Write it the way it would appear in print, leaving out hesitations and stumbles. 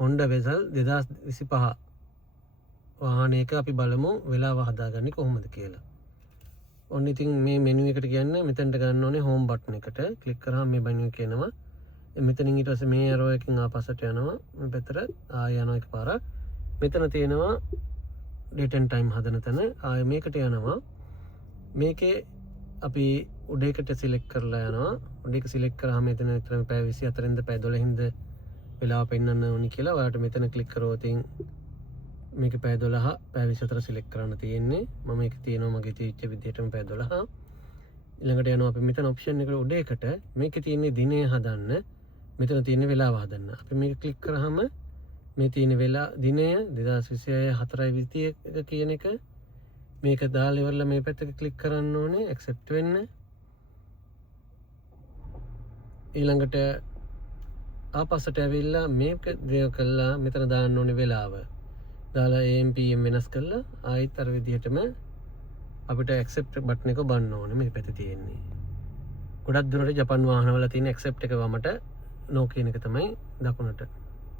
Honda Vezel 2025 වාහනයක අපි බලමු වෙලාව හදාගන්නේ කොහොමද කියලා. ඔන්න ඉතින් මේ මෙනු එකට කියන්නේ මෙතනට ගන්න ඕනේ හෝම් බටන් එකට ක්ලික් කරාම මේ මෙනු එක එනවා. මෙතනින් ඊට පස්සේ මේ arrow එකකින් ආපස්සට යනවා. මේ පැත්තට ආය යනවා එකපාරක්. මෙතන තියෙනවා date and time හදන තැන. ආය මේකට යනවා. මේකේ අපි උඩ එකට සිලෙක්ට් කරලා යනවා. උඩ එක සිලෙක්ට් කරාම මෙතන විතරම පැය 24 ඉඳ පැය 12 ඉඳ වෙලාව පෙන්වන්න ඕනි කියලා. ඔයාලට මෙතන ක්ලික් කරොත් මේක පැය 12 පැය 24 සිලෙක්ට් කරන්න තියෙන්නේ. මම ඒක තියෙනවා මගේ තීච්ච විදිහටම පැය 12. ඊළඟට යනවා අපි මෙතන ඔප්ෂන් එකට උඩ එකට මේකේ තියෙන්නේ දිනය හදන්න. මෙතන තියෙන වෙලාව හදන්න. අපි මේක ක්ලික් කරාම මේ තියෙන වෙලා දිනය 2026 4:21 කියන එක මේක දාලා ඉවරලා මේ පැත්තට ක්ලික් කරන්න ඕනේ accept වෙන්න. ඊළඟට ආපස්සට ඇවිල්ලා මේක දේව කළා මෙතන දාන්න ඕනේ වෙලාව. දාලා AM PM වෙනස් කරලා ආයෙත් අර විදිහටම අපිට accept බටන් එක බන්න ඕනේ මේ පැත්තේ තියෙන්නේ. ගොඩක් දුරට ජපන් වාහනවල තියෙන accept එක වමට no කියන එක තමයි දකුණට.